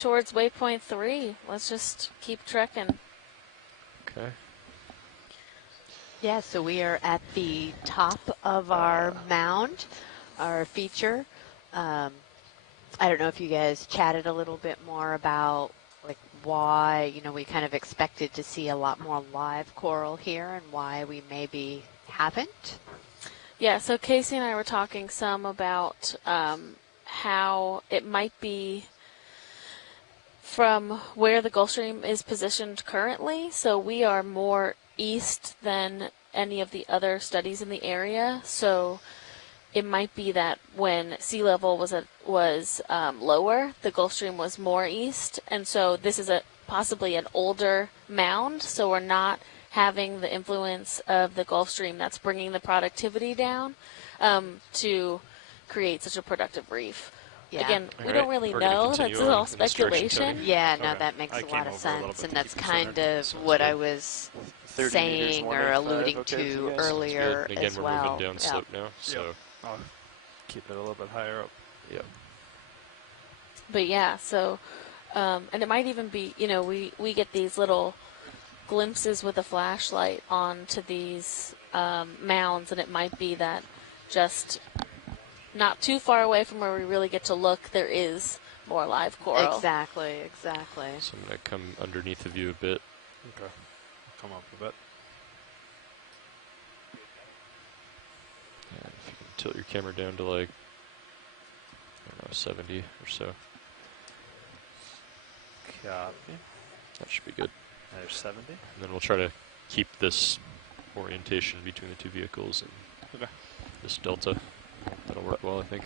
towards waypoint 3. Let's just keep trekking. Okay. Yeah, so we are at the top of our mound, our feature. I don't know if you guys chatted a little bit more about like why, you know, we kind of expected to see a lot more live coral here and why we maybe haven't. Yeah, so Casey and I were talking some about how it might be from where the Gulf Stream is positioned currently. So we are more east than any of the other studies in the area. So it might be that when sea level was lower, the Gulf Stream was more east, and so this is possibly an older mound. So we're not having the influence of the Gulf Stream that's bringing the productivity down to create such a productive reef. Yeah. Again, we All don't right. really We're gonna know. continue That's on all in this direction, speculation. Tony. Yeah, no, Okay. that makes I a came lot of over a little sense, bit and to that's keep you kind centered. of Sounds what good. I was 30 meters, saying or 185, alluding okay with you to guys? earlier And again, as we're well. moving down slope now, so I'll keep it a little bit higher up. yep. But yeah, so, and it might even be, you know, we get these little glimpses with a flashlight onto these mounds, and it might be that just not too far away from where we really get to look, there is more live coral. Exactly, exactly. So I'm gonna come underneath of you a bit. Okay. Come up a bit. And if you can tilt your camera down to like, I don't know, 70 or so. Copy. That should be good. There's 70. And then we'll try to keep this orientation between the two vehicles and Okay. this delta. That'll work well, I think.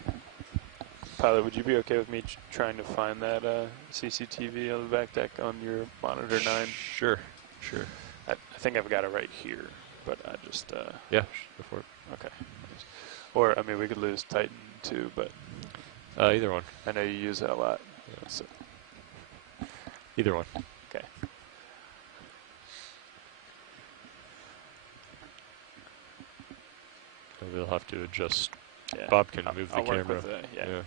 Pilot, would you be okay with me trying to find that CCTV on the back deck on your monitor 9? Sure, sure. I think I've got it right here, but I just... Yeah, go for it. Okay. Or, I mean, we could lose Titan too, but Either one. I know you use that a lot. Yeah. So, Either one. okay. We'll have to adjust. Yeah. Bob can move the I'll work camera. with the, yeah.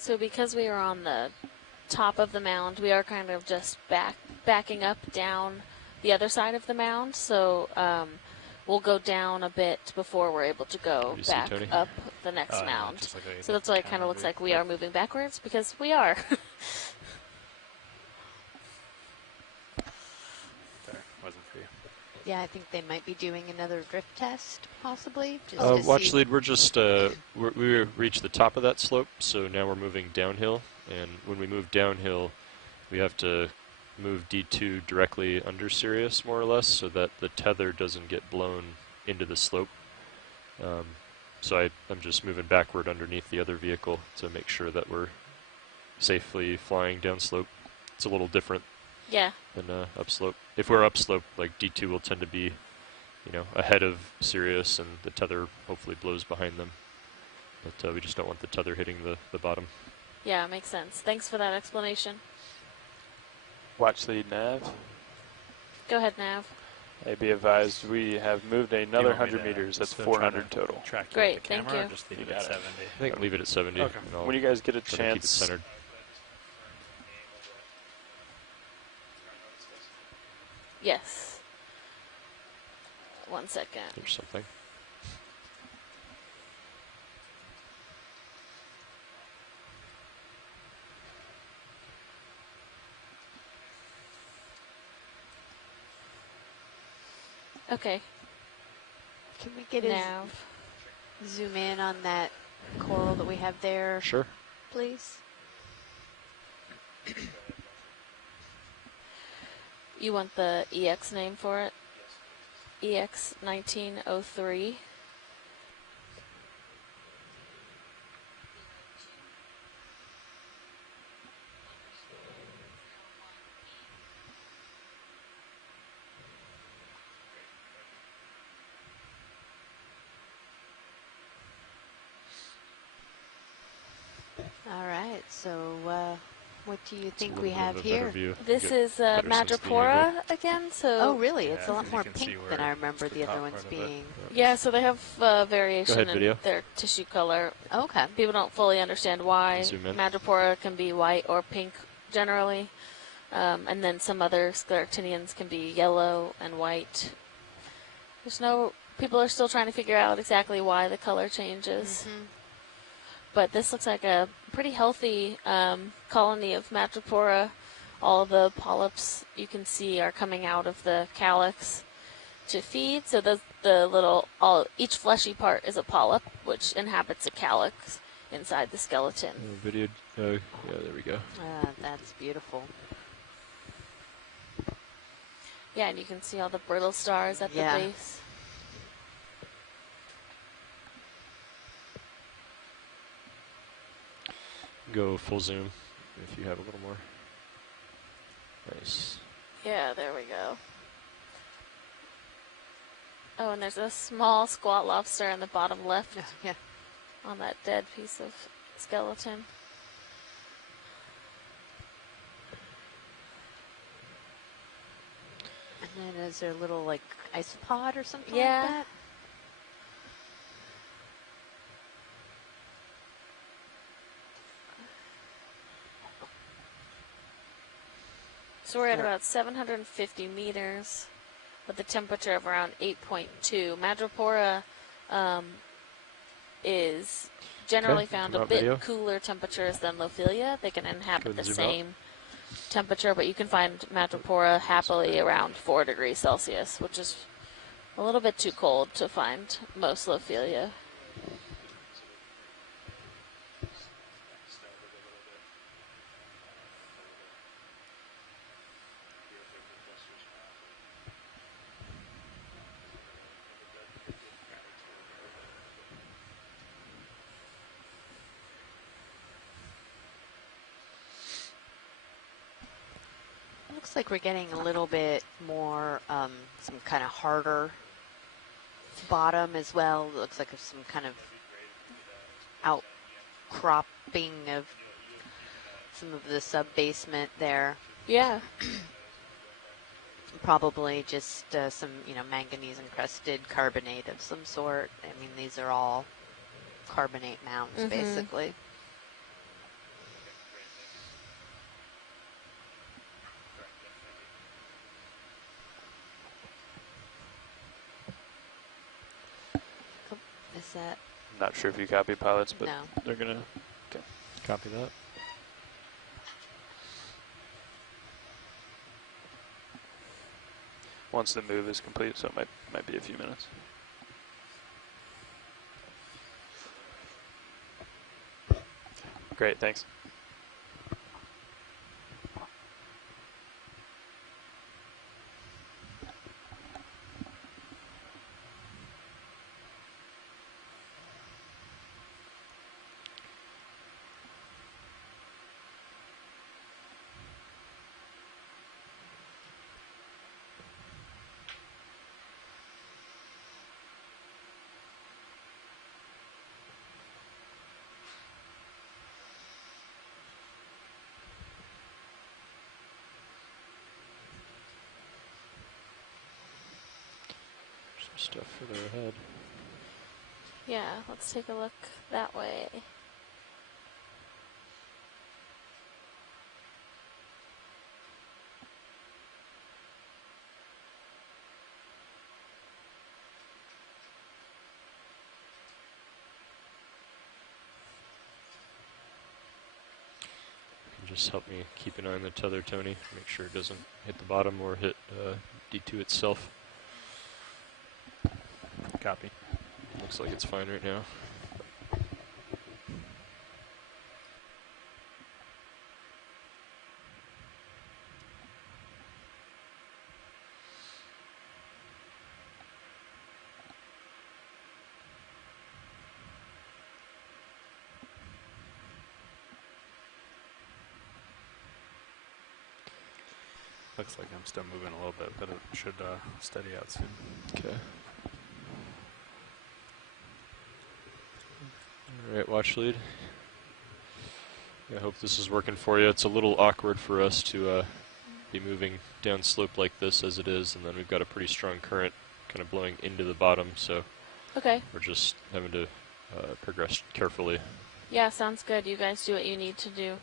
So because we are on the top of the mound, we are kind of just backing up down the other side of the mound. So we'll go down a bit before we're able to go You see, back Tony? up the next Yeah, mound. just like I So that's why it kind of looks like we are moving backwards, because we are. Sorry, wasn't for you. Yeah, I think they might be doing another drift test, possibly. Just to Watch see. lead, we're just, we reached the top of that slope, so now we're moving downhill. And when we move downhill, we have to move D2 directly under Sirius, more or less, so that the tether doesn't get blown into the slope. So I'm just moving backward underneath the other vehicle to make sure that we're safely flying downslope. It's a little different Yeah. than upslope. If we're upslope, like D2 will tend to be, you know, ahead of Sirius, and the tether hopefully blows behind them. But we just don't want the tether hitting the bottom. Yeah, makes sense. Thanks for that explanation. Watch lead nav. Go ahead, Nav. Hey, be advised, we have moved another want me 100 to meters. That's still try 400 to total. Track you Great, with the thank camera, you. Or just leave You it at got it. 70. I think leave it at 70. Okay. And I'll When you guys get a try to keep it chance, centered. Yes. 1 second. There's something. Okay. Can we get a Nav. zoom in on that coral that we have there, Sure. please? You want the EX name for it? EX1903. All right. So, what do you It's a think little we bit have of a better here? view. This Get is better sense of the angle. Madrepora again. So Oh, really? Yeah, It's a lot 'cause more you can see pink where than I remember the the other top ones part of it. being. yeah, so they have variation ahead, in video. their tissue color. Okay. People don't fully understand why Zoom in. Madrepora can be white or pink generally, and then some other scleractinians can be yellow and white. People are still trying to figure out exactly why the color changes. Mm-hmm. But this looks like a pretty healthy colony of Madrepora. All the polyps you can see are coming out of the calyx to feed. So each fleshy part is a polyp, which inhabits a calyx inside the skeleton. Video. Yeah, there we go. That's beautiful. Yeah, and you can see all the brittle stars at Yeah. the base. Go full zoom if you have a little more. Nice. Yeah, there we go. Oh, and there's a small squat lobster in the bottom left Yeah. on that dead piece of skeleton. And then is there a little like isopod or something Yeah. like that? So we're at Sure. about 750 meters with a temperature of around 8.2. Madrepora is generally Okay, found come a out bit video. cooler temperatures than Lophilia. They can Go inhabit ahead the and zoom out. same temperature, but you can find Madrepora happily around 4 degrees Celsius, which is a little bit too cold to find most Lophilia. Looks like we're getting a little bit more, some kind of harder bottom as well. Looks like some kind of outcropping of some of the sub-basement there. Yeah. Probably just some, manganese encrusted carbonate of some sort. I mean, these are all carbonate mounds, Mhm. basically. Is that? I'm not sure if you copy pilots, but No. they're gonna. Copy that. Once the move is complete, so it might be a few minutes. Great, thanks. Some stuff further ahead. Yeah, let's take a look that way. Just help me keep an eye on the tether, Tony. Make sure it doesn't hit the bottom or hit D2 itself. Copy. Looks like it's fine right now. Looks like I'm still moving a little bit, but it should steady out soon. Okay. All right, watch lead. I hope this is working for you. It's a little awkward for us to be moving down slope like this as it is, and then we've got a pretty strong current kind of blowing into the bottom, so Okay. we're just having to progress carefully. Yeah, sounds good. You guys do what you need to do.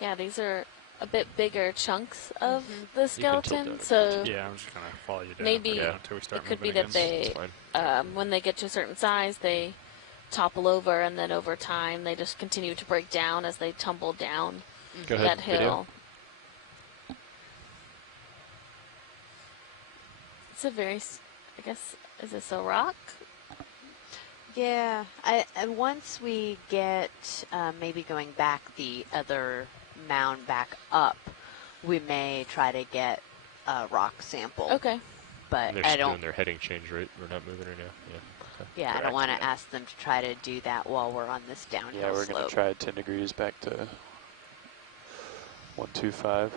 Yeah, these are a bit bigger chunks of the down skeleton, a bit. so Yeah, I'm just gonna follow you down. maybe until we start it could be moving that again. they, It's fine. when they get to a certain size, they topple over, and then over time they just continue to break down as they tumble down Go ahead, that hill. video. It's a very, I guess, is this a rock? Yeah, and once we get maybe going back the other mound back up, we may try to get a rock sample. Okay. But They're I just doing don't. their heading change, right? We're not moving right now. Yeah. Okay. Yeah, I Correct, don't want to yeah. ask them to try to do that while we're on this downhill Yeah, we're slope. going to try 10 degrees back to 125.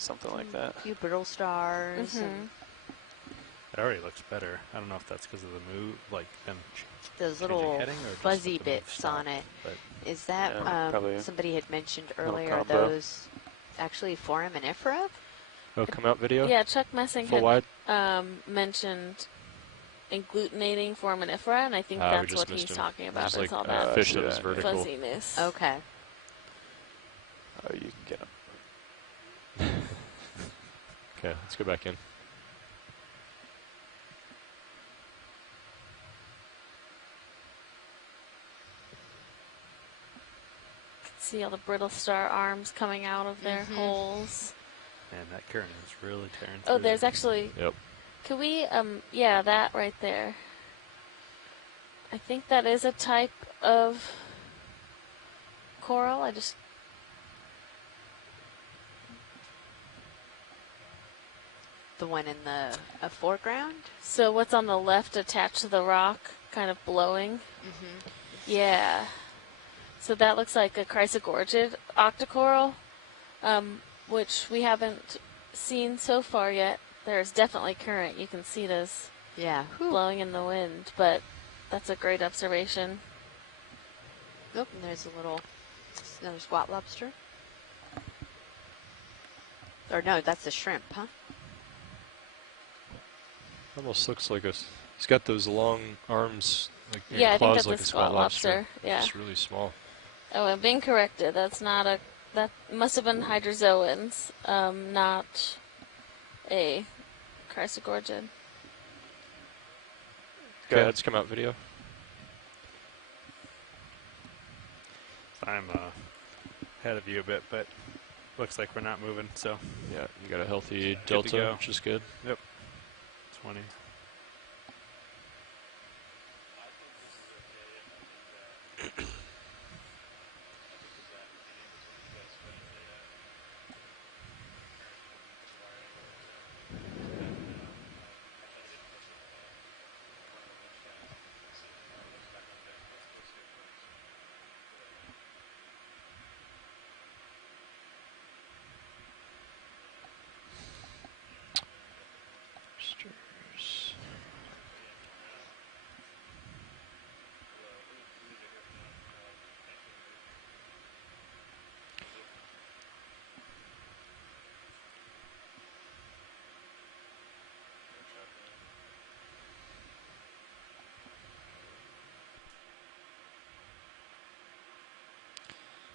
Something like that. A few brittle stars. And It already looks better. I don't know if that's because of the move, like them those changing little heading, or just fuzzy that the move bits on stopped, it. But Is that Yeah, probably somebody had mentioned little earlier? combo. Those actually foraminifera? Oh, come out video? Yeah, Chuck Messing Full wide? had mentioned agglutinating foraminifera, and I think We that's just what missed he's him. talking about. Just Is like all a that fish see that was that, vertical. fuzziness. Okay. Oh, you can get them. Okay, let's go back in. See all the brittle star arms coming out of their holes. man, that current is really tearing Oh, through there's there. actually. Yep. Can we? Yeah, that right there. I think that is a type of coral. The one in the foreground? So what's on the left attached to the rock, kind of blowing? Yeah. So that looks like a chrysogorgid octocoral, which we haven't seen so far yet. There's definitely current. You can see this Yeah. Whew. blowing in the wind, but that's a great observation. Oh, and there's another squat lobster. Or no, that's a shrimp, huh? Almost looks like he's got those long arms, like Yeah, I think claws that's like a squat squat lobster. Yeah. It's really small. Oh, I'm being corrected. That's not a. That must have been hydrozoans, not a chrysogorgid. Go Okay, ahead. let's come out video. I'm ahead of you a bit, but looks like we're not moving, so Yeah, you got a healthy to delta, go. which is good. 20.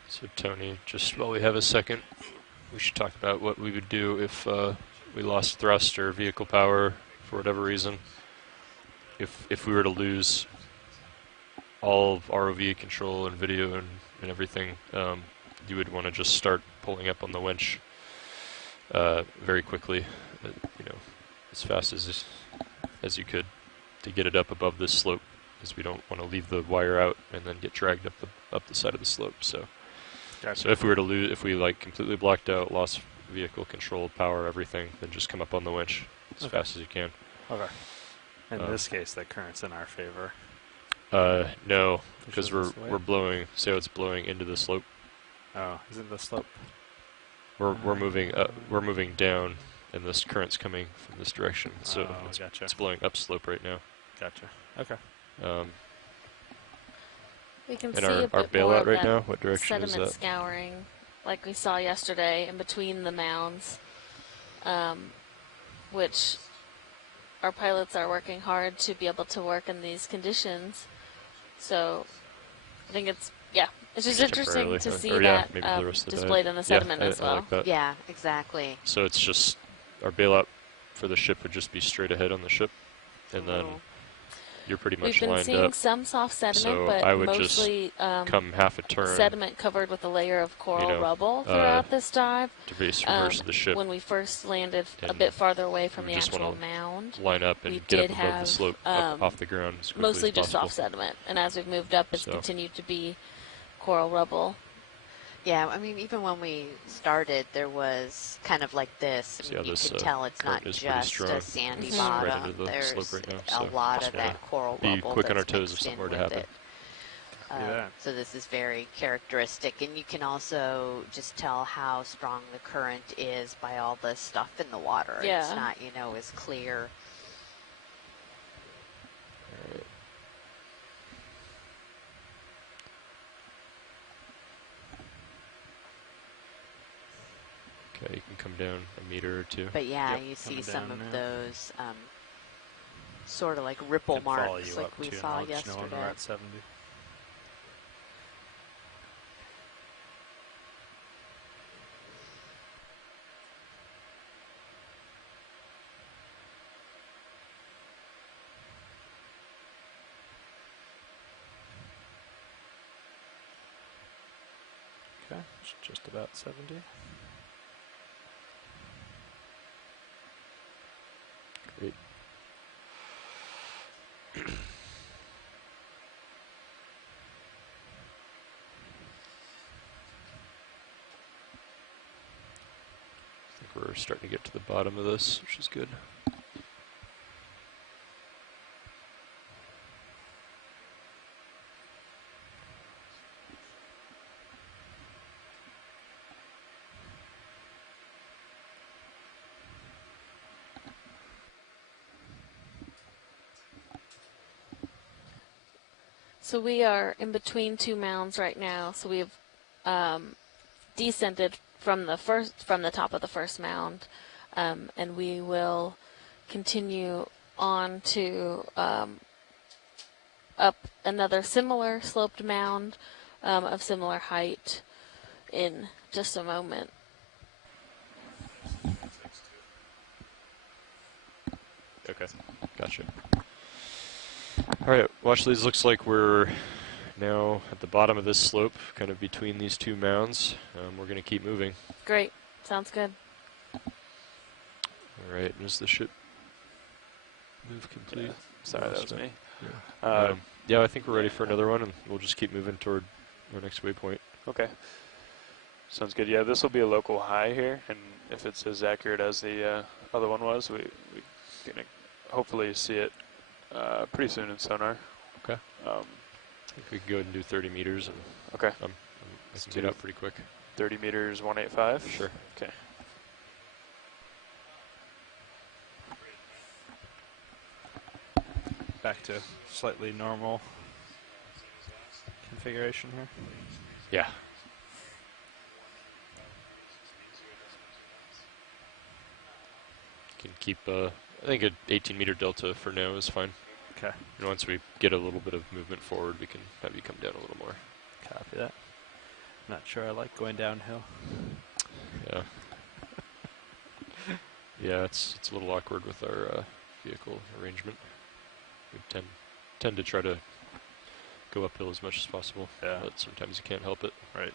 So Tony, just while we have a second, we should talk about what we would do if we lost thrust or vehicle power for whatever reason. If we were to lose all of ROV control and video and everything, you would want to just start pulling up on the winch very quickly, as fast as you could, to get it up above this slope, because we don't want to leave the wire out and then get dragged up the side of the slope. So if we were to lose, if we like completely blocked out, lost vehicle control, power, everything, then just come up on the winch as fast as you can. Okay. In this case, the current's in our favor. No, Pushes because this way? we're blowing. See how it's blowing into the slope. Oh, isn't the slope? We're moving we're moving down, and this current's coming from this direction, so Oh, gotcha. it's blowing upslope right now. Gotcha. Okay. We can And see our a bit more bailout of right that now, what direction is sediment that? scouring, like we saw yesterday, in between the mounds, which our pilots are working hard to be able to work in these conditions. So I think it's just interesting Temporarily, to see or that maybe the rest of the displayed dive. in the sediment yeah, as I well. like that. Yeah, exactly. So it's just our bailout for the ship would just be straight ahead on the ship, and then Cool. you're pretty We've much been lined seeing up. some soft sediment, So but I would just mostly come half a turn sediment covered with a layer of coral know, rubble throughout this dive. to base reverse of the ship, When we first landed a and bit farther away from we the just actual wanna mound, line up and we get up did above the have, slope, up off the ground as quickly mostly as just possible. soft sediment. And as we've moved up, it's So- continued to be coral rubble. Yeah, I mean, even when we started, there was kind of like this. I So mean, yeah, you this, can tell it's not current is pretty just strong. a sandy It's bottom. right into the There's slope right now, a so lot just of wanna that coral be rubble quick on that's our toes if mixed something in were to with happen. it. Copy that. So this is very characteristic, and you can also just tell how strong the current is by all the stuff in the water. It's Yeah. not, as clear. Alright. Okay, you can come down a meter or two. But yeah, Yep, you see coming some down of now. those sort of like ripple Can follow marks you like up we too, and saw I'll just know when we're yesterday. at 70. Okay, it's just about 70. Great. I think we're starting to get to the bottom of this, which is good. So we are in between two mounds right now. So we've descended from the top of the first mound, and we will continue on to up another similar sloped mound of similar height in just a moment. Okay, gotcha. Alright, watch these. Looks like we're now at the bottom of this slope, kind of between these two mounds. We're going to keep moving. Great, sounds good. Alright, is the ship move complete? Yeah. Sorry, that was Lost it. me. Yeah. Yeah, I think we're ready for another one, and we'll just keep moving toward our next waypoint. Okay. Sounds good. Yeah, this will be a local high here, and if it's as accurate as the other one was, we can hopefully see it pretty soon in sonar. Okay. I think we can go ahead and do 30 meters, and Okay. I Let's can get do out pretty quick. 30 meters, 185. Sure. Okay. Back to slightly normal configuration here. Yeah. Can keep, I think an 18 meter delta for now is fine. Okay, And once we get a little bit of movement forward, we can have you come down a little more. copy that. Not sure I like going downhill. Yeah. Yeah, it's a little awkward with our vehicle arrangement. We tend to try to go uphill as much as possible, Yeah. but sometimes you can't help it. Right.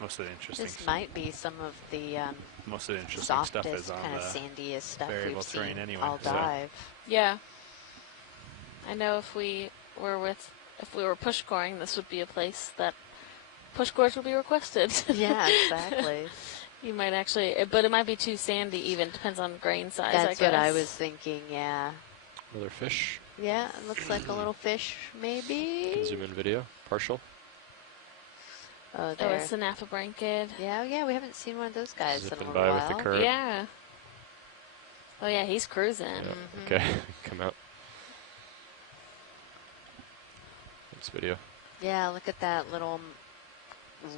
Most of the interesting This might be some of the most of the interesting stuff softest, is on kind of the sandiest stuff variable we've terrain seen anyway, all so- dive. Yeah. I know if we were push coring, this would be a place that push cores would be requested. Yeah, exactly. You might actually, but it might be too sandy even. Depends on grain size, I That's guess. what I was thinking, yeah. Another fish. Yeah, it looks like a little fish, maybe. Can zoom in video, partial. Oh, Oh, there. it's the Naphibranchid. Yeah, yeah, we haven't seen one of those guys in a Zipping little by while. with the current. Yeah. Oh yeah, he's cruising. Yeah. Okay, come out. Thanks, video. Yeah, look at that little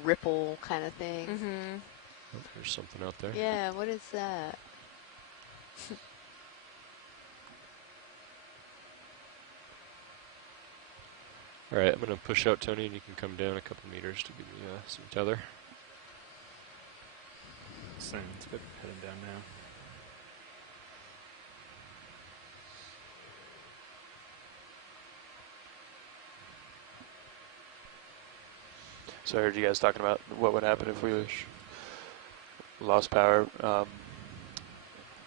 ripple kind of thing. Mm-hmm. Oh, there's something out there. Yeah, what is that? All right, I'm going to push out Tony, and you can come down a couple meters to give me some tether. Sounds good. Heading down now. So I heard you guys talking about what would happen if we lost power.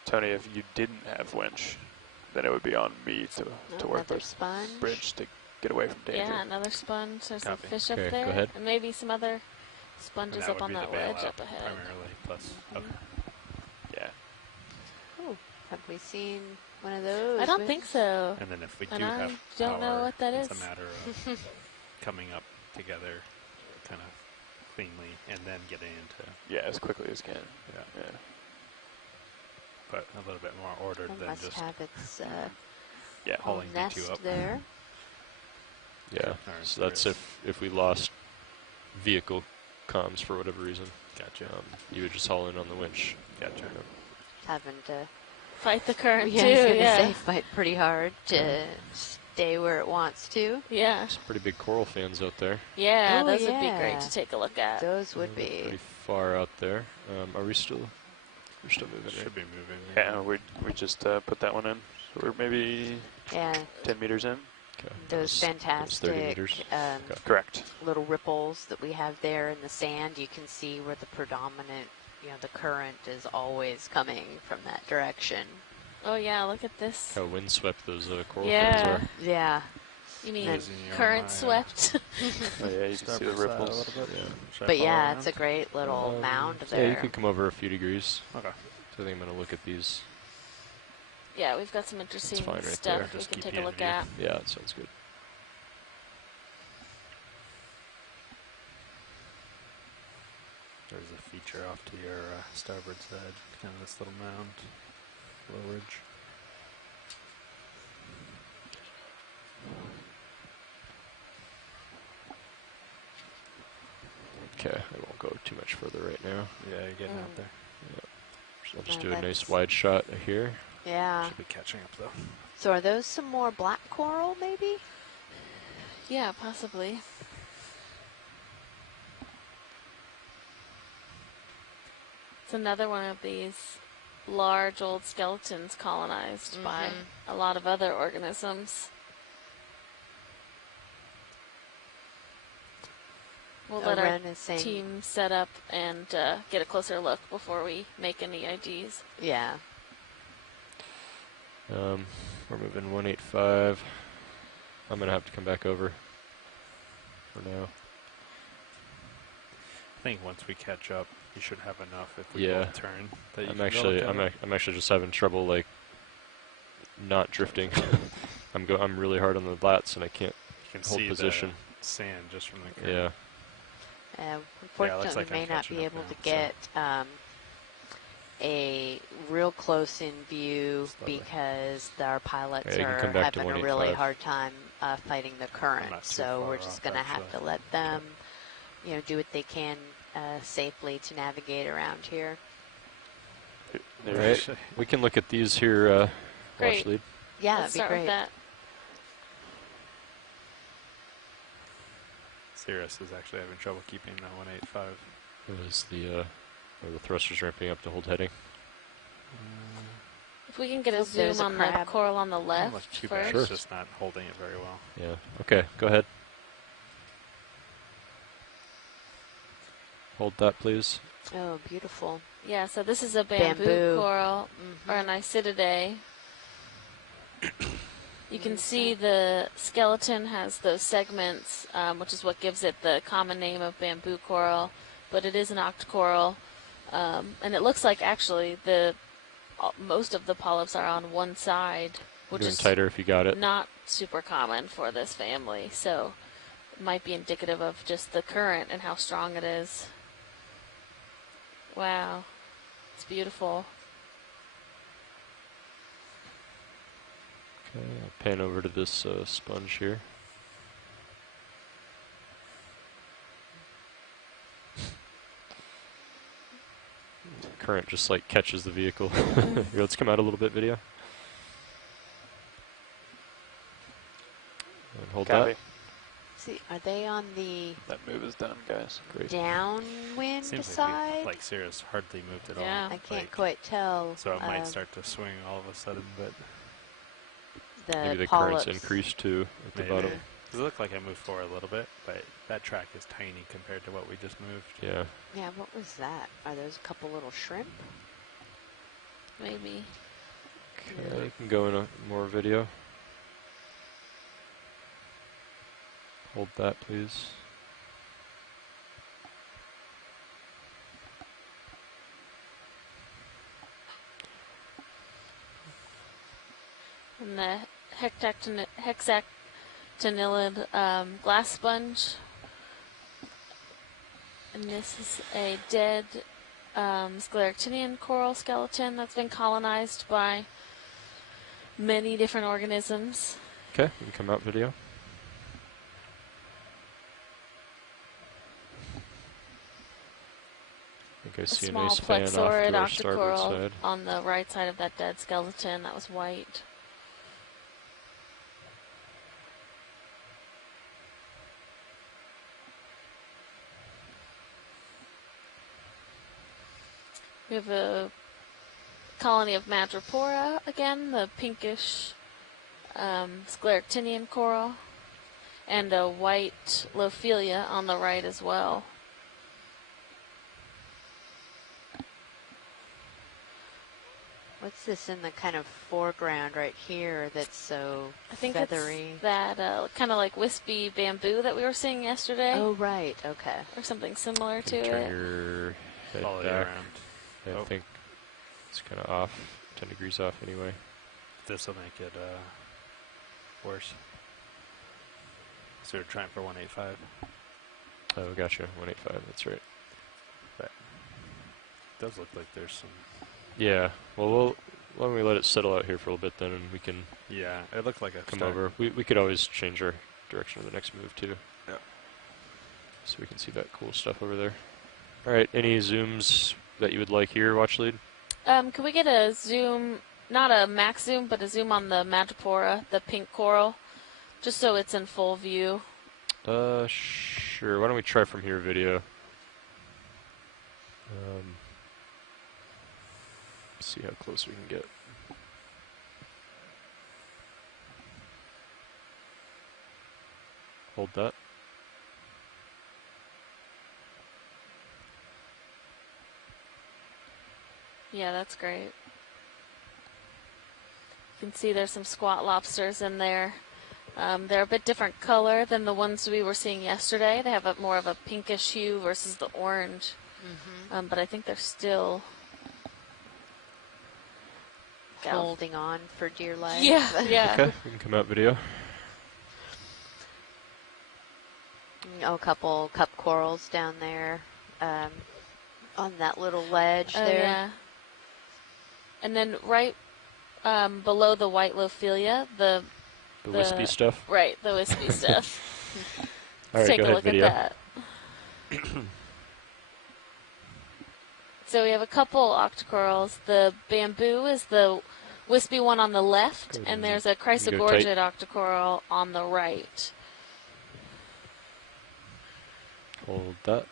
Tony, if you didn't have winch, then it would be on me to work Another the sponge. bridge to get away from danger. Yeah, another sponge. There's Copy. a fish Okay, up go there. ahead. And maybe some other And sponges that up would on be the that ledge bailout up ahead. primarily. Plus, okay. Yeah. Ooh, have we seen one of those? I don't think so. And then if we do And I have don't know power, what that it's is. a matter of coming up together kind of cleanly and then getting into, Yeah, as quickly as can. yeah, Yeah. but a little bit more ordered It than must just have its Yeah. whole Hauling D2 nest up. there. Yeah, Or so that's there is. if we lost vehicle comms for whatever reason. Gotcha. You would just haul in on the winch. Gotcha. Having to, Fight the current yeah, too. I was gonna Yeah. say fight pretty hard to stay where it wants to. Yeah. Some pretty big coral fans out there. Yeah, Oh, those would be yeah. great to take a look at. Those would be. Pretty far out there. Are we still? We're still moving. Right? Should be moving. Yeah, we just put that one in. So we're maybe Yeah, 10 meters in. Okay. those That was 30 fantastic meters. Okay. Correct. little ripples that we have there in the sand. You can see where the predominant, the current is always coming from that direction. Oh yeah, look at this. How windswept those coral Yeah. fans are. Yeah. You mean Using your current my, swept? Oh, yeah, you can see the starboard side a ripples. little bit. Yeah. Should I But follow yeah, around? it's a great little mound Yeah, there. you can come over a few degrees. Okay. So I think I'm going to look at these. Yeah, we've got some interesting fine right there. stuff we Just can keep take you a in look view. at. Yeah, that sounds good. There's a feature off to your starboard side, kind of this little mound, low ridge. Okay, I won't go too much further right now. Yeah, you're getting out there. So I'll just No, do a nice that's- wide shot here. Yeah. Should be catching up though. So are those some more black coral, maybe? Yeah, possibly. It's another one of these large old skeletons colonized by a lot of other organisms. We'll let our Ren is saying, team set up and get a closer look before we make any IDs. yeah. We're moving 185. I'm going to have to come back over for now. I think once we catch up, you should have enough if we Yeah. both turn. That you I'm can go actually look at it. I'm actually just having trouble like not drifting. I'm really hard on the lats and I can't You can hold see position. the sand just from the current. Yeah. Unfortunately, looks like we may I'm not catching be up able now, to so. get a real close in view Slowly. because our pilots Yeah, you can are come back to having a really 185. hard time fighting the current. not too So we're far just off, going to have actually. to let them, do what they can safely to navigate around here. All right. We can look at these here watch Great. lead. Yeah, Let's that'd be start great. with that. Cirrus is actually having trouble keeping that 185. Is the thrusters ramping up to hold heading? If we can get a There's a zoom on the crab. coral on the Not left much too bad. first. Sure. It's just not holding it very well. Yeah. Okay, go ahead. Hold that, please. Oh, beautiful. Yeah, so this is a bamboo, Bamboo. coral Mhm. or an Isididae. You can see the skeleton has those segments, which is what gives it the common name of bamboo coral, but it is an octocoral. And it looks like actually most of the polyps are on one side, which Doing is tighter if you got it. not super common for this family. So might be indicative of just the current and how strong it is. Wow. It's beautiful. Okay, I'll pan over to this sponge here. Current just like catches the vehicle. Here, let's come out a little bit, video. And hold Copy. that. See, are they on the That move is done, guys. Great. downwind Seems side? like Sirius hardly moved at Yeah. all. I can't Like, quite tell. So it might start to swing all of a sudden, but Maybe the polyps. current's increased too at the maybe. bottom. Does it look like I moved forward a little bit? But that track is tiny compared to what we just moved. Yeah. Yeah, what was that? Are those a couple little shrimp? Maybe. Okay, you can go in a more video. Hold that, please. And the hexactinellid glass sponge. And this is a dead scleractinian coral skeleton that's been colonized by many different organisms. Okay, you can come out video. I think I A see a small nice fan off plexaurid to our starboard octocoral side. on the right side of that dead skeleton that was white. We have a colony of madrepora again, the pinkish scleractinian coral, and a white Lophelia on the right as well. What's this in the kind of foreground right here that's so I think feathery? it's that kind of like wispy bamboo that we were seeing yesterday, Oh, right. Okay. or something similar You to can turn it. your head Follow you back. around. I Oh. think it's kind of off, 10 degrees off anyway. This will make it worse. So we're trying for 185. Oh, gotcha, 185, that's right. Does look like there's some. Yeah, well, why don't we let it settle out here for a little bit then, and we can Yeah, it looked like a come start. over. We could always change our direction of the next move too. Yeah. So we can see that cool stuff over there. All right, any zooms that you would like here, watch lead? Can we get a zoom, not a max zoom, but a zoom on the madrepora, the pink coral, just so it's in full view? Sure. Why don't we try from here, video? See how close we can get. Hold that. Yeah, that's great. You can see there's some squat lobsters in there. They're a bit different color than the ones we were seeing yesterday. They have more of a pinkish hue versus the orange. Mm-hmm. But I think they're still Holding on for dear life. Yeah, yeah. Okay, we can come out video. Oh, a couple cup corals down there on that little ledge Oh, there. yeah. And then right below the white Lophelia, The wispy stuff. right, the wispy stuff. All right, Let's take go a ahead, look video. at that. So we have a couple octocorals. The bamboo is the wispy one on the left, Go ahead and and there's a go tight. chrysogorgid octocoral on the right. Hold that.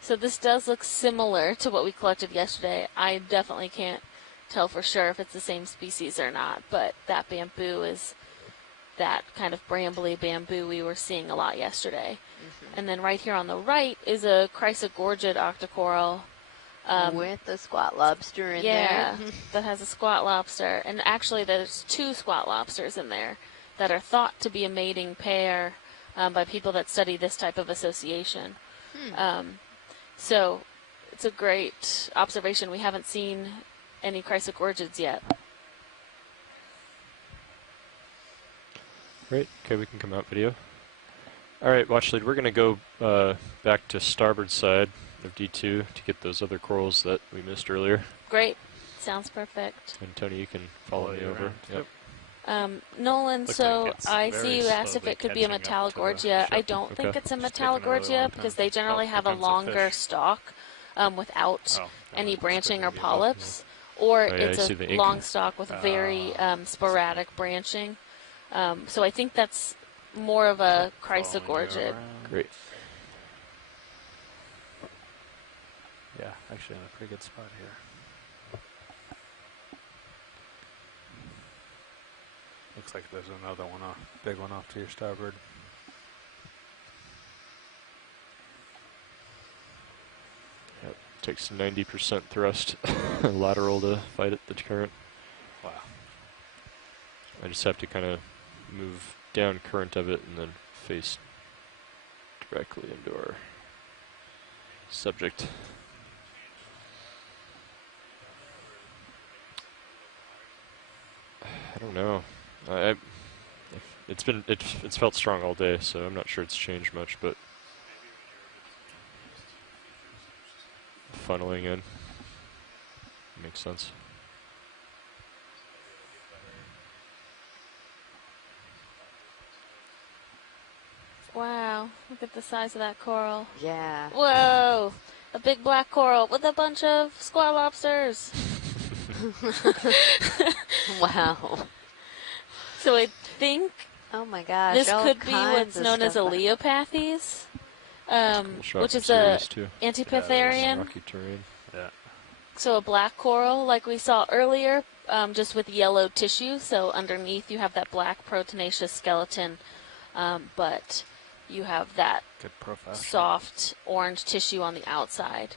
So this does look similar to what we collected yesterday. I definitely can't tell for sure if it's the same species or not, but that bamboo is that kind of brambly bamboo we were seeing a lot yesterday. Mm-hmm. And then right here on the right is a chrysogorgid octocoral. With the squat lobster in Yeah, there. that has a squat lobster. And actually there's two squat lobsters in there that are thought to be a mating pair by people that study this type of association. So it's a great observation. We haven't seen any chrysogorgids yet. Great. Okay, we can come out video. All right, watch lead. We're going to go back to starboard side of D2 to get those other corals that we missed earlier. Great. Sounds perfect. And Tony, you can follow me you over. around. Yep. Nolan, Looks so like it's I very see you asked if slowly it could be a catching up to the Metallogorgia. I ship. don't think Okay. it's a It's taking a really long Metallogorgia time. because they generally Oh, have a here comes a longer fish. stalk without Oh, any just branching or couldn't read it. polyps, or Oh, yeah, it's I see a the ink. long stalk with very sporadic branching. So I think that's more of a Following you chrysogorgid. around. Great. Yeah, actually in a pretty good spot here. Looks like there's another one off, big one off to your starboard. Yep. Takes 90% thrust lateral to fight at the current. Wow. I just have to kind of move down current of it and then face directly into our subject. I don't know. It's felt strong all day, so I'm not sure it's changed much, but funneling in makes sense. Wow, look at the size of that coral. Yeah. Whoa, a big black coral with a bunch of squat lobsters. Wow. So I think Oh my gosh. this all could be kinds what's of known as a stuff. Leopathes, Cool shot which from is a Sirius too. Antipitherian. Rocky terrain. Yeah. So a black coral, like we saw earlier, just with yellow tissue. So underneath you have that black proteinaceous skeleton, but you have that Good profile. soft orange tissue on the outside.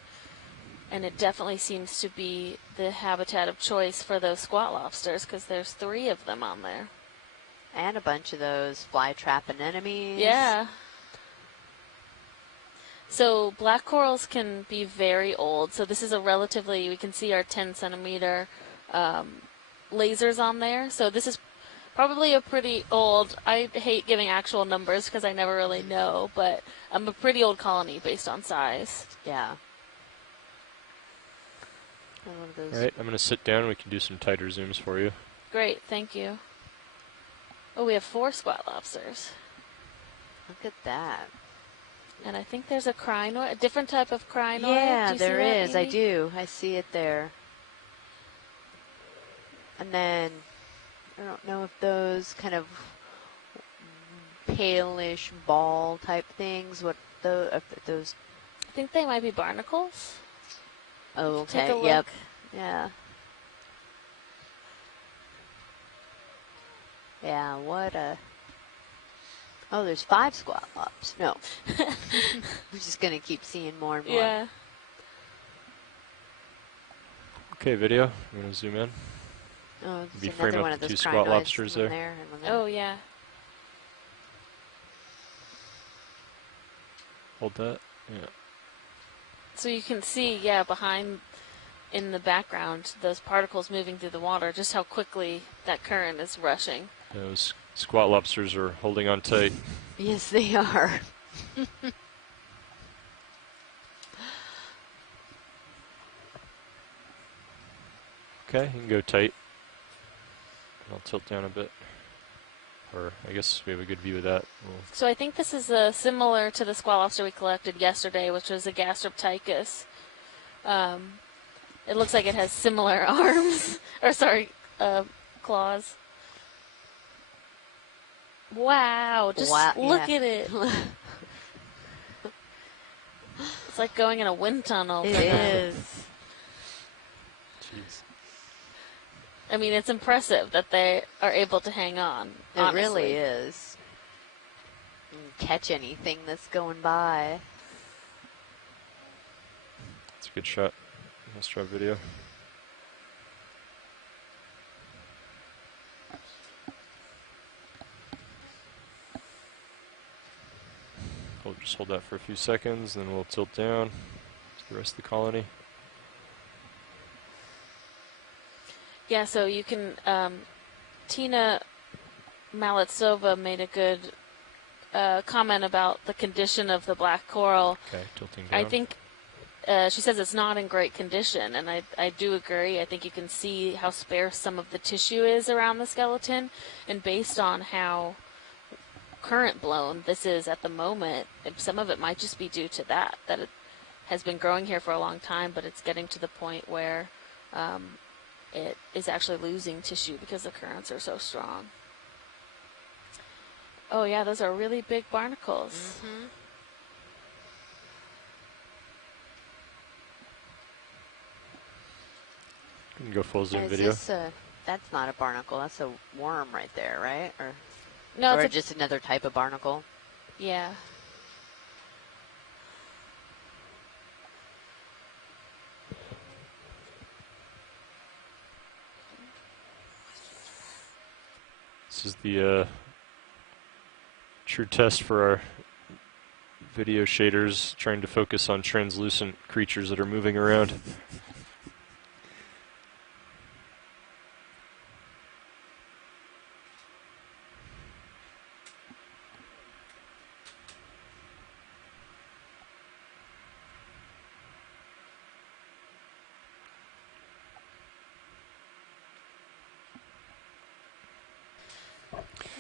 And it definitely seems to be the habitat of choice for those squat lobsters because there's 3 of them on there. And a bunch of those fly-trap anemones. Yeah. So black corals can be very old. So this is a relatively, we can see our 10 centimeter lasers on there. So this is probably a pretty old, I hate giving actual numbers because I never really know, but a pretty old colony based on size. Yeah. I love those. All right, I'm going to sit down and we can do some tighter zooms for you. Great, thank you. Oh, we have 4 squat lobsters. Look at that. And I think there's a crinoid, a different type of crinoid. Yeah, Do you see there that, is. I Amy? do. I see it there. And then I don't know if those kind of palish ball type things. What if those? I think they might be barnacles. Oh, Take okay. a look. Yep. Yeah. Yeah. What a. Oh, there's 5 squat lobs. No. We're just gonna keep seeing more and more. Yeah. Okay, video. I'm going to zoom in. Oh, Maybe there's frame another up one of the those 2 squat crinoids, lobsters one there. there and one there. Oh, yeah. Hold that. Yeah. So you can see, yeah, behind in the background, those particles moving through the water, just how quickly that current is rushing. Those squat lobsters are holding on tight. Yes, they are. Okay, you can go tight. I'll tilt down a bit. Or I guess we have a good view of that. So I think this is similar to the squat lobster we collected yesterday, which was a Gastroptychus. It looks like it has similar arms, or sorry, claws. Wow, just Wow, look yeah. at it. It's like going in a wind tunnel. It for them. is. Jeez. I mean, it's impressive that they are able to hang on. It honestly. really is. And catch anything that's going by. It's a good shot. Nice job, video. We'll just hold that for a few seconds, then we'll tilt down to the rest of the colony. Yeah, so you can, Tina Maletsova made a good comment about the condition of the black coral. Okay, tilting down. I think she says it's not in great condition, and I do agree. I think you can see how sparse some of the tissue is around the skeleton, and based on how current blown this is at the moment, some of it might just be due to that it has been growing here for a long time, but it's getting to the point where it is actually losing tissue because the currents are so strong. Oh yeah, those are really big barnacles. Mm-hmm. You can go full zoom Is video. this that's not a barnacle. That's a worm right there, right? Or No, or it's just another type of barnacle. yeah. This is the true test for our video shaders, trying to focus on translucent creatures that are moving around.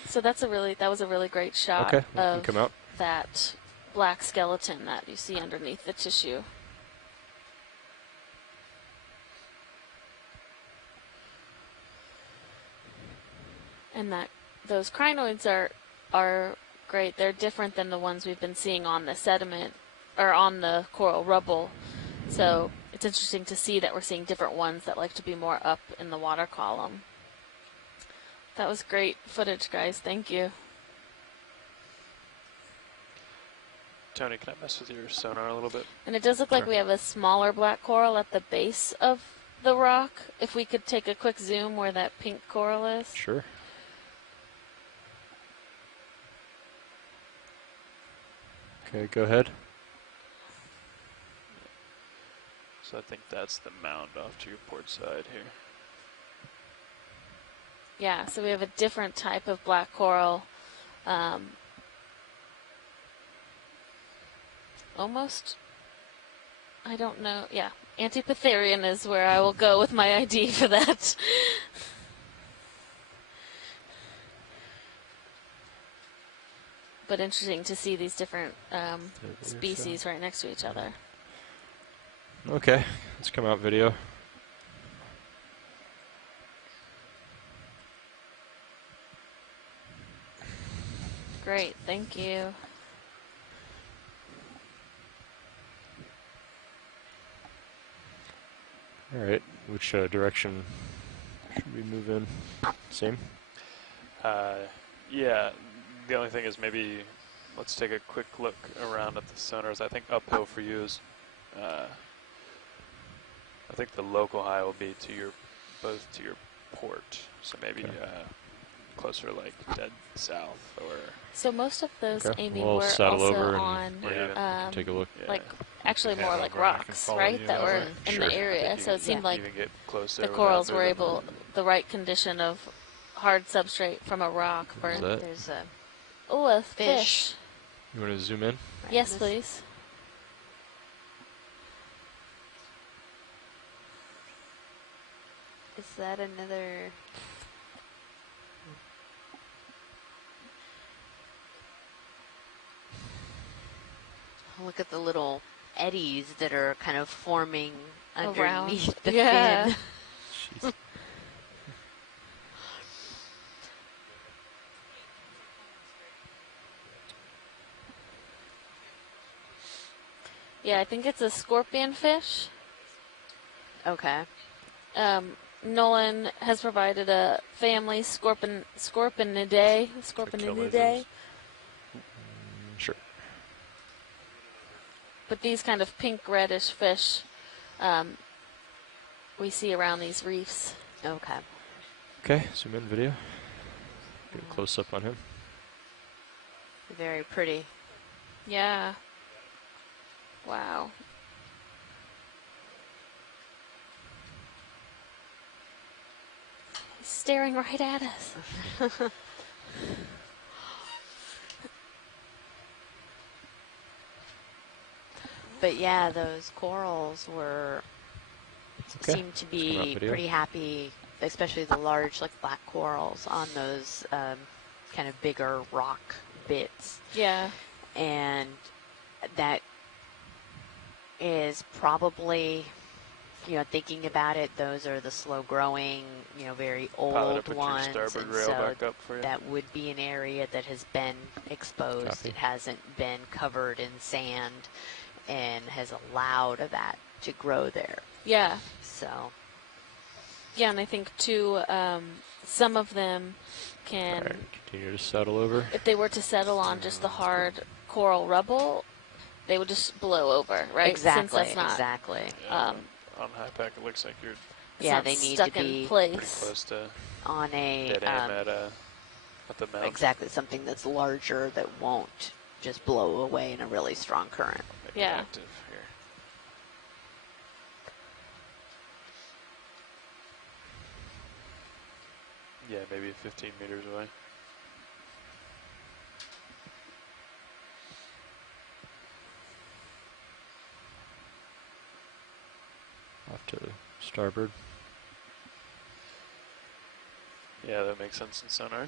So that was a really great shot Okay, we can of come out. that black skeleton that you see underneath the tissue. And those crinoids are great. They're different than the ones we've been seeing on the sediment or on the coral rubble. So it's interesting to see that we're seeing different ones that like to be more up in the water column. That was great footage, guys. Thank you. Tony, can I mess with your sonar a little bit? And it does look like Sure. we have a smaller black coral at the base of the rock. If we could take a quick zoom where that pink coral is. Sure. Okay, go ahead. So I think that's the mound off to your port side here. Yeah, so we have a different type of black coral. Almost, I don't know. Yeah, Antipitherian is where I will go with my ID for that. But interesting to see these different species right next to each other. Okay, let's come out video. Great, thank you. All right, which direction should we move in? Same? Yeah, the only thing is maybe let's take a quick look around at the sonars. I think uphill for you is, I think the local high will be to your, both to your port. So maybe closer like dead south or. So most of those, Okay, Amy, we'll were saddle also over and on, take a look. like, actually Yeah, more over like and I can rocks, follow right, you that that were way. in Sure. the area. You So it can seemed like even get closer the without corals were moving. the right condition of hard substrate from a rock for. Is that? There's a Oh, a Fish. fish. You want to zoom in? right Yes, in this- please. Is that another? Look at the little eddies that are kind of forming Around. underneath the Yeah. fin. Jeez. Yeah, I think it's a scorpion fish. Okay. Nolan has provided a family Scorpionidae. Scorpionidae. Sure. But these kind of pink reddish fish we see around these reefs. Okay. Okay, zoom in video. Get a close up on him. Very pretty. Yeah. Wow. He's staring right at us. But yeah, those corals were Okay, seemed to let's come out be video. pretty happy, especially the large, like black corals on those kind of bigger rock bits. Yeah. And that is probably, thinking about it, those are the slow growing, very Pilot, I old put ones. your starboard And rail so back up for you. that would be an area that has been exposed. Copy. It hasn't been covered in sand and has allowed that to grow there. Yeah. So, Yeah, and I think too, some of them can, All right, continue to settle over. if they were to settle on just the hard coral rubble, they would just blow over, right? exactly, Since that's not, exactly. Yeah, on high pack, it looks like you're it's Yeah, not they need stuck to in be pretty place. close to On a dead aim at the mount. exactly something that's larger that won't just blow away in a really strong current. Make it Yeah. active here. Yeah, maybe 15 meters away. Off to starboard. Yeah, that makes sense in sonar.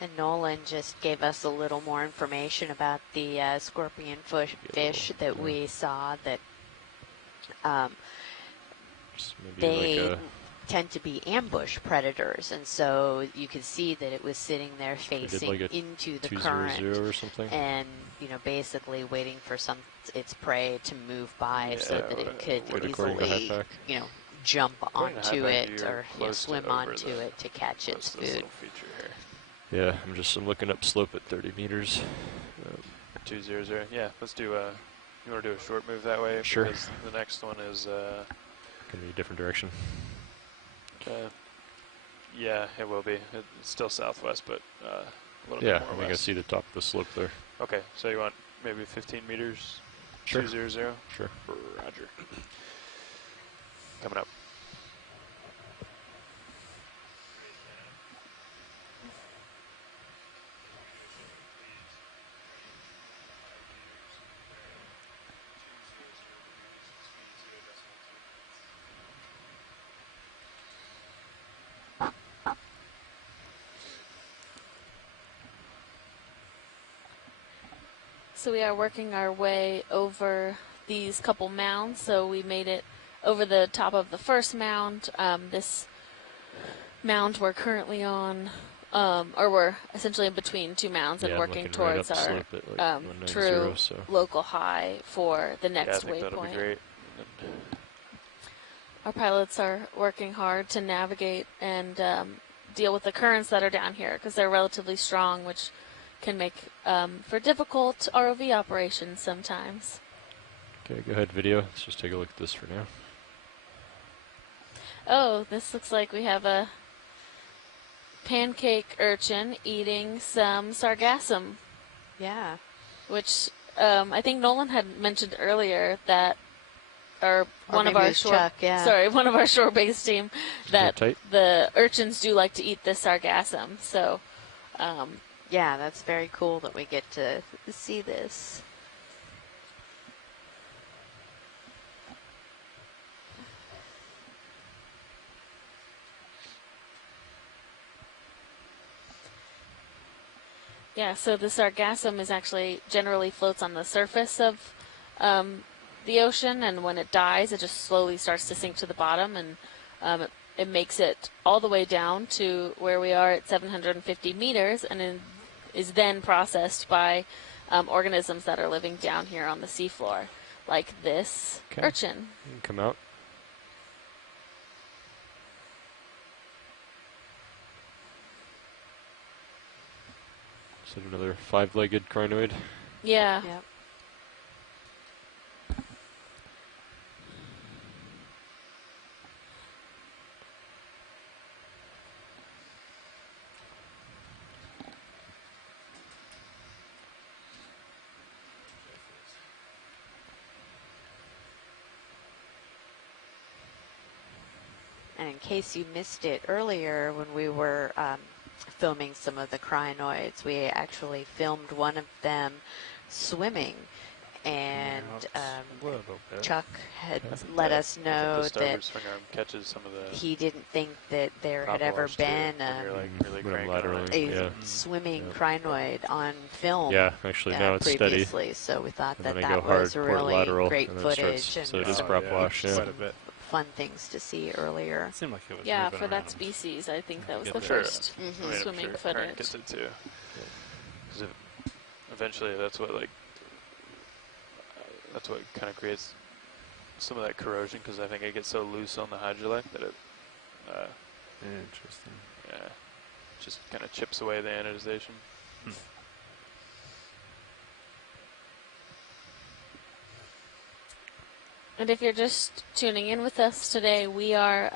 And Nolan just gave us a little more information about the scorpion fish that we saw that Just maybe they like tend to be ambush predators. And so you could see that it was sitting there they did facing like a into the 200 current or something. and, basically waiting for its prey to move by so Yeah, that it could Good according to easily, High Pack. jump According to onto High Pack, it you're or close to swim over onto the- it to catch close its to this food. little feature here. Yeah, I'm looking up slope at 30 meters. 200. Yeah, let's do a. You want to do a short move that way? Sure. Because the next one is. Gonna be a different direction. Yeah, it will be. It's still southwest, but a little Yeah, bit I more think I west. see the top of the slope there. Okay, so you want maybe 15 meters? Sure. 200. Sure. Roger. Coming up. So we are working our way over these couple mounds. So we made it over the top of the first mound. This mound we're currently on, or we're essentially in between two mounds and Yeah, I'm working looking right towards up our slope at like 190, true so local high for the Yeah, I next think that'll be waypoint. great. Our pilots are working hard to navigate and deal with the currents that are down here because they're relatively strong, which can make for difficult ROV operations sometimes. okay, go ahead, video. Let's just take a look at this for now. Oh, this looks like we have a pancake urchin eating some sargassum, Yeah. which I think Nolan had mentioned earlier that, or one of maybe it our was shore, Chuck, yeah. sorry, one of our shore-based team, that tight. the urchins do like to eat this sargassum. So, Yeah, that's very cool that we get to see this. yeah, so the sargassum is actually generally floats on the surface of the ocean, and when it dies, it just slowly starts to sink to the bottom, and it makes it all the way down to where we are at 750 meters, and is then processed by organisms that are living down here on the seafloor, like this Okay. urchin. You can come out. Is that another 5-legged crinoid? Yeah. Yep. and in case you missed it earlier when we were filming some of the crinoids, we actually filmed one of them swimming, and a little bit. Chuck had let us know the starboard that swing arm catches some of the he didn't think that there had prop ever wash, too, been when you're, like, really when I'm cranking on laterally, it. a yeah. swimming Yeah. crinoid on film. Yeah, actually now it's steady. Previously, so we thought And that then I go that hard, was port really lateral, great and then it starts- footage so it and is prop wash, yeah. Quite a bit. fun things to see earlier. It seemed like it was Yeah, moving for that around. species, I think that was Yeah, the sure. first I mean, I'm swimming sure footage. current gets it too. 'Cause eventually, that's what kind of creates some of that corrosion. Because I think it gets so loose on the hydrolecc that it, Interesting. yeah, just kind of chips away the anodization. And if you're just tuning in with us today, we are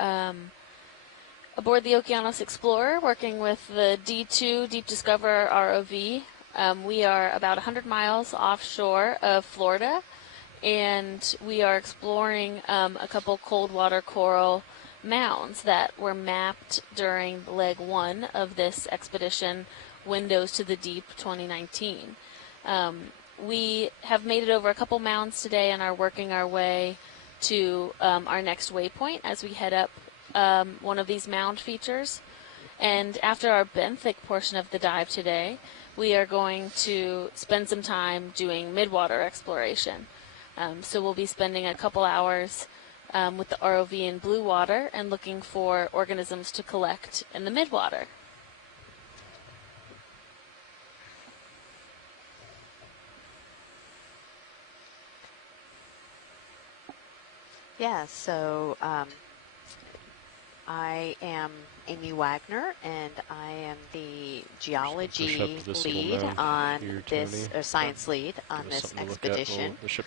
aboard the Okeanos Explorer working with the D2 Deep Discover ROV. We are about 100 miles offshore of Florida, and we are exploring a couple cold water coral mounds that were mapped during leg 1 of this expedition, Windows to the Deep 2019. We have made it over a couple mounds today and are working our way to our next waypoint as we head up one of these mound features. And after our benthic portion of the dive today, we are going to spend some time doing midwater exploration. So we'll be spending a couple hours with the ROV in blue water and looking for organisms to collect in the midwater. Yeah, so I am Amy Wagner, and I am the geology Push up to this little lead mound on here, this, Tony. or science lead on Give us this something to look at while expedition. the ship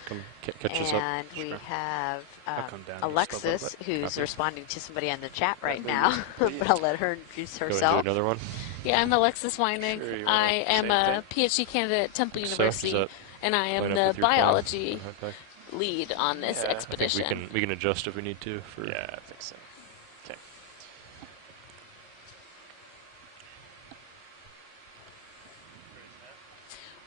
catches up. And we Sure. have I'll come down just a little Alexis, bit. who's Copy. responding to somebody in the chat right Yeah, now, please. but I'll let her introduce Go and do herself. another one. Yeah, I'm Alexis Weinig. Sure, you I wanna am say a PhD candidate at Temple So, does University, that and I am line up the with your plan? biology Okay. lead on this Yeah, I think we I think expedition. we can adjust if we need to. For Yeah, I think so. Okay.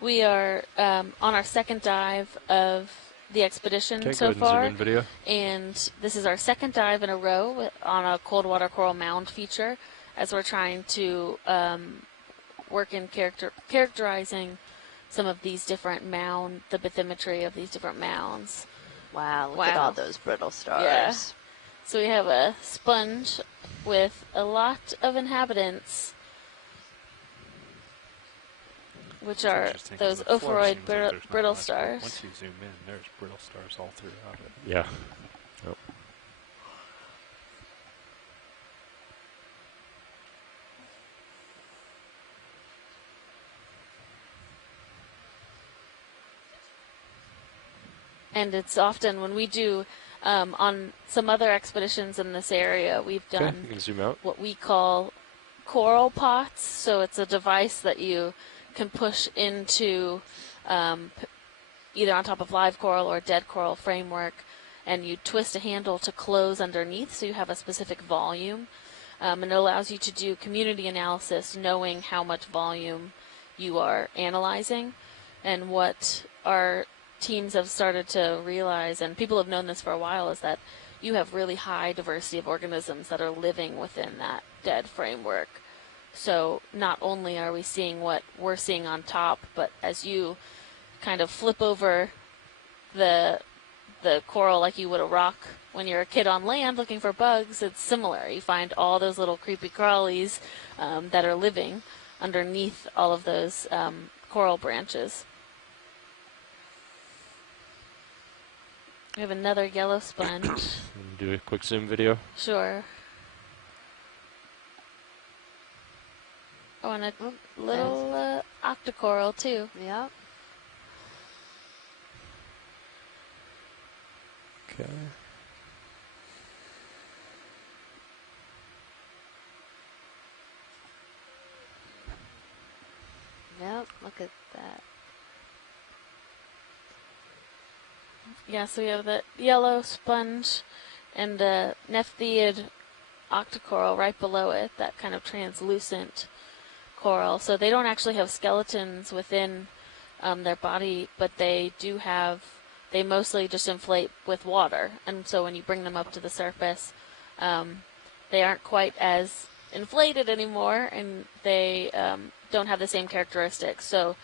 We are on our second dive of the expedition Okay, so go ahead and zoom far, in video. and this is our second dive in a row on a cold water coral mound feature, as we're trying to work in characterizing some of these different the bathymetry of these different mounds. Wow, look at Wow. all those brittle stars. Yeah. So we have a sponge with a lot of inhabitants, which It's are interesting 'cause those the floor ophiroid seems like there's not brittle much, but stars. Once you zoom in, there's brittle stars all throughout it. Yeah. Yep. And it's often when we do on some other expeditions in this area, we've Okay, done you can zoom out. what we call coral pots. So it's a device that you can push into either on top of live coral or dead coral framework, and you twist a handle to close underneath so you have a specific volume. And it allows you to do community analysis knowing how much volume you are analyzing. And what our teams have started to realize, and people have known this for a while, is that you have really high diversity of organisms that are living within that dead framework. So not only are we seeing what we're seeing on top, but as you kind of flip over the coral like you would a rock when you're a kid on land looking for bugs, it's similar. You find all those little creepy crawlies that are living underneath all of those coral branches. We have another yellow sponge. Do a quick zoom video. Sure. Oh, and a little octocoral too. Yep. Okay. Yep, look at that. Yeah, so we have the yellow sponge and the nephtheid octocoral right below it, that kind of translucent coral. So they don't actually have skeletons within their body, but they mostly just inflate with water. And so when you bring them up to the surface, they aren't quite as inflated anymore, and they don't have the same characteristics. So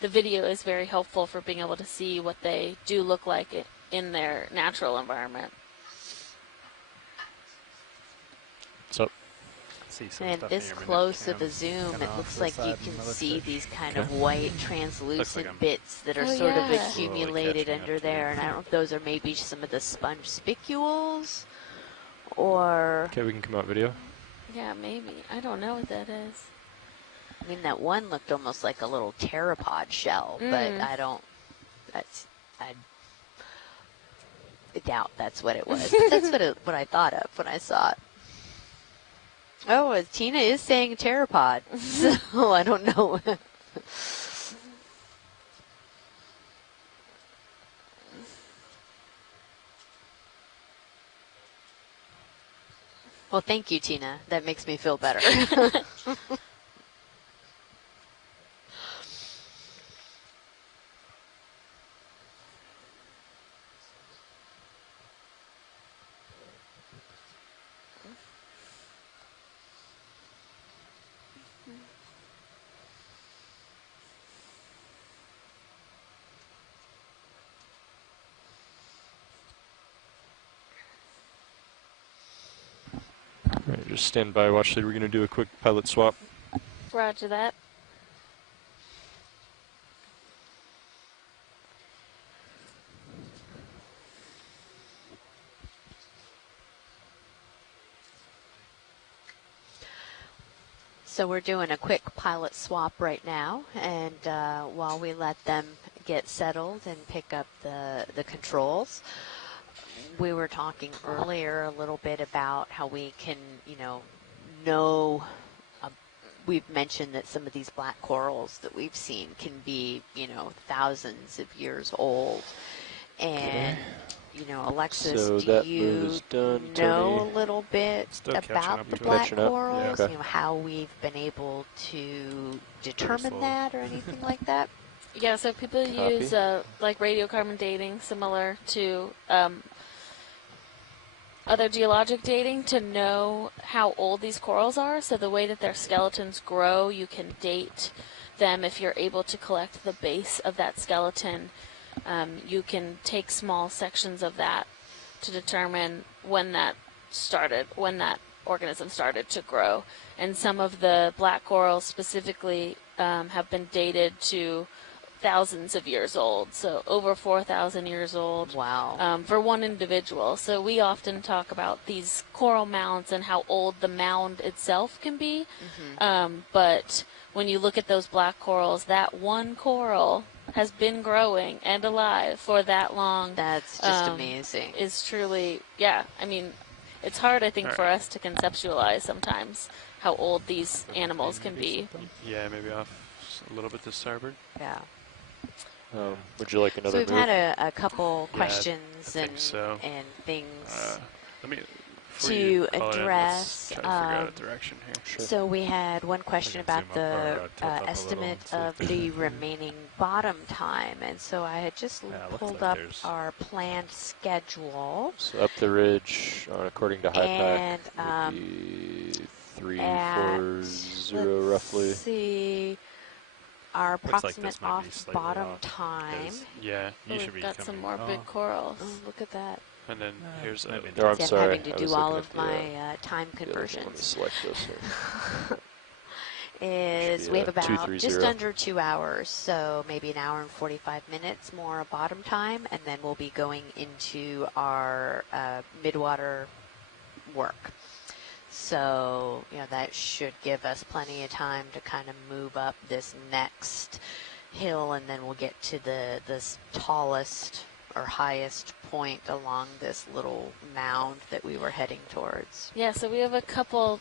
the video is very helpful for being able to see what they do look like in their natural environment. So, See some And stuff this in your close minute of a cam zoom, coming it off looks the like you side can and other see fish. these kind Okay. of white like translucent I'm bits that are Oh, sort of yeah. accumulated Slowly catching under up to there. you. And I don't know if those are maybe some of the sponge spicules or, okay, we can come out video. Yeah, maybe. I don't know what that is. I mean, that one looked almost like a little pteropod shell, but I doubt that's what it was. But that's what I thought of when I saw it. Oh, Tina is saying pteropod, so I don't know. Well, thank you, Tina. That makes me feel better. All right, just stand by, watch lead. We're going to do a quick pilot swap. Roger that. So we're doing a quick pilot swap right now, and while we let them get settled and pick up the controls, we were talking earlier a little bit about how we can, know. We've mentioned that some of these black corals that we've seen can be, thousands of years old, and. Alexis, So do that you move is done, know Tony. a little bit Still catching about up the to it. black Catching up? corals? Yeah. Okay. How we've been able to determine slow. that or anything like that? Yeah, so people Copy. use like radiocarbon dating, similar to other geologic dating, to know how old these corals are. So the way that their skeletons grow, you can date them if you're able to collect the base of that skeleton. You can take small sections of that to determine when that organism started to grow. And some of the black corals specifically have been dated to thousands of years old, so over 4,000 years old. Wow. For one individual. So we often talk about these coral mounds and how old the mound itself can be. But when you look at those black corals, that one coral has been growing and alive for that long. That's just amazing. Is truly, yeah. I mean, it's hard, I think, for us to conceptualize sometimes how old these animals can be. Yeah, maybe off a little bit to starboard. Yeah. Would you like So another we've move? had a couple Yeah, questions I think so. and things Let me before to you call it in, let's address. try to figure out a direction here. Sure. So we had one question can about zoom up or, the tilt up a little estimate and see of if the there's- remaining bottom time, and so I had just Yeah, it looks pulled like up there's- our planned schedule. So up the ridge, according to And, HiPAC, would be at, 340 roughly. Let's see, our like approximate this might be off slightly bottom off, time. 'cause Yeah, You We've should be got coming. some more oh, big corals. Oh, look at that. and then here's a maybe No, I'm See, I'm sorry. having to I do was all looking of at my time the other thing. Let me conversions. select this here. Is Should we be, have about 230. just under 2 hours, so maybe an hour and 45 minutes more bottom time, and then we'll be going into our midwater work. So, that should give us plenty of time to kind of move up this next hill, and then we'll get to this tallest or highest point along this little mound that we were heading towards. Yeah, so we have a couple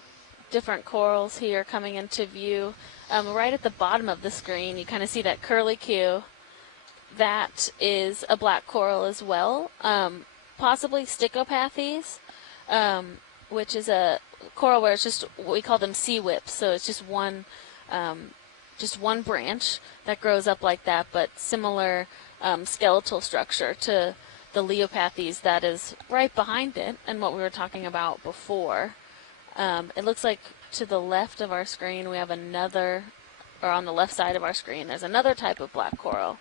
different corals here coming into view. Right at the bottom of the screen, you kind of see that curlicue. That is a black coral as well, possibly Stichopathes, which is a coral where it's just, we call them sea whips, so it's just one branch that grows up like that, but similar skeletal structure to the Leopathes that is right behind it, and what we were talking about before. It looks like to the left of our screen we have another, or on the left side of our screen, there's another type of black coral.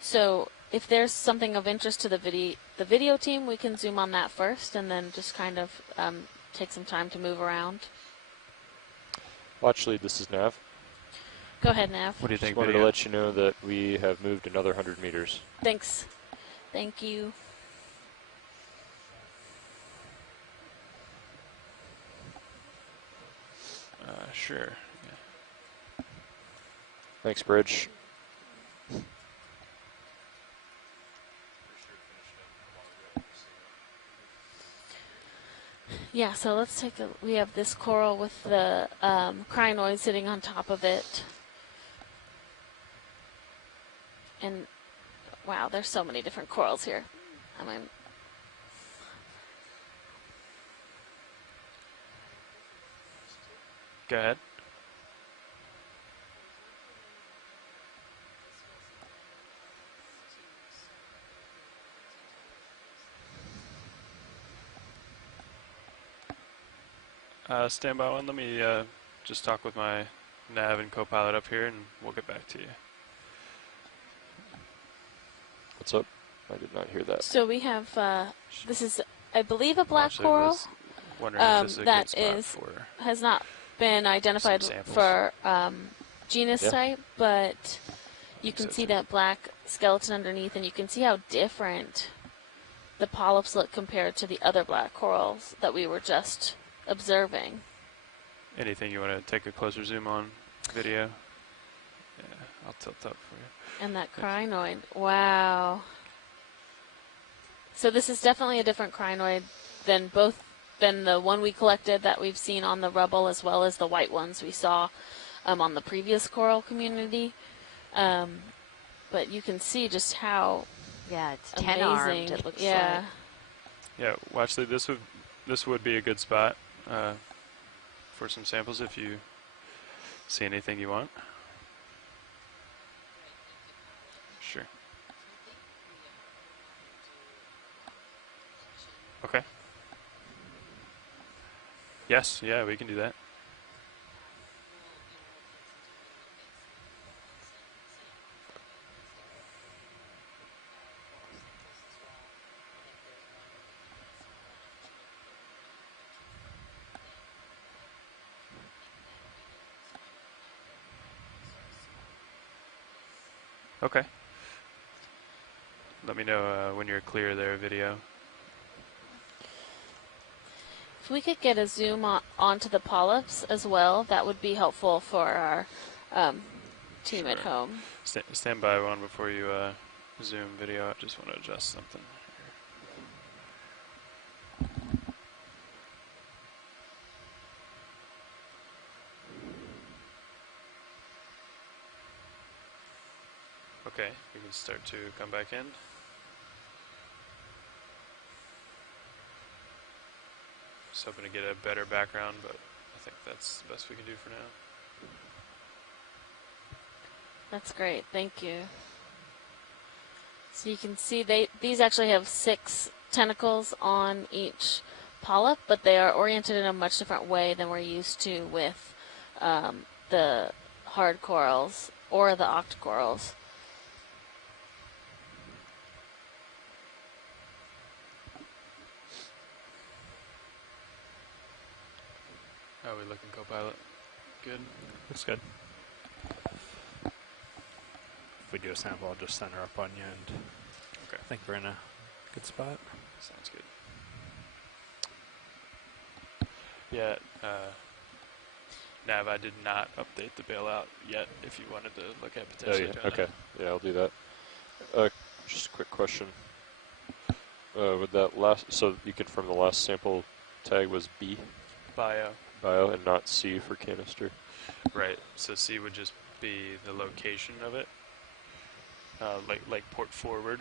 So if there's something of interest to the video team, we can zoom on that first and then just kind of take some time to move around. Well, actually, this is Nav. Go ahead, Nav. What do you think, Just wanted video? to let you know that we have moved another 100 meters. Thanks. Thank you. Sure. Yeah. Thanks, Bridge. Yeah, so let's take a, we have this coral with the crinoid sitting on top of it. And wow, there's so many different corals here. I mean, Go ahead. Stand by one. Let me just talk with my nav and co-pilot up here, and we'll get back to you. What's up? I did not hear that. so we have, this is, I believe, a black Actually, coral was wondering if this is a good that spot is, for has not been identified samples. for genus Yeah. type, but you can So see too. that black skeleton underneath, and you can see how different the polyps look compared to the other black corals that we were just observing. anything you want to take a closer zoom on video. Yeah, I'll tilt up for you. And that crinoid, wow. So this is definitely a different crinoid than the one we collected that we've seen on the rubble, as well as the white ones we saw on the previous coral community. But you can see just how Yeah, it's amazing 10-armed, it looks yeah. like. Yeah, well, actually, this would be a good spot for some samples if you see anything you want. Sure. Okay. Yes, yeah, we can do that. Okay. Let me know when you're clear there, video. If we could get a zoom onto the polyps as well, that would be helpful for our team at Sure. home. Stand by one before you zoom video. I just want to adjust something. Okay, we can start to come back in. Just hoping to get a better background, but I think that's the best we can do for now. That's great, thank you. So you can see these actually have 6 tentacles on each polyp, but they are oriented in a much different way than we're used to with the hard corals or the octocorals. How are we looking, co-pilot? Good? Looks good. If we do a sample, I'll just center up on you, and Okay. I think we're in a good spot. Sounds good. Yeah, Nav, I did not update the bailout yet if you wanted to look at Oh, potentially yeah. doing Okay. Yeah, I'll do that. Just a quick question. With that last, so you confirm the last sample tag was B, Bio. bio, and not C for canister? Right, so C would just be the location of it, like port forward.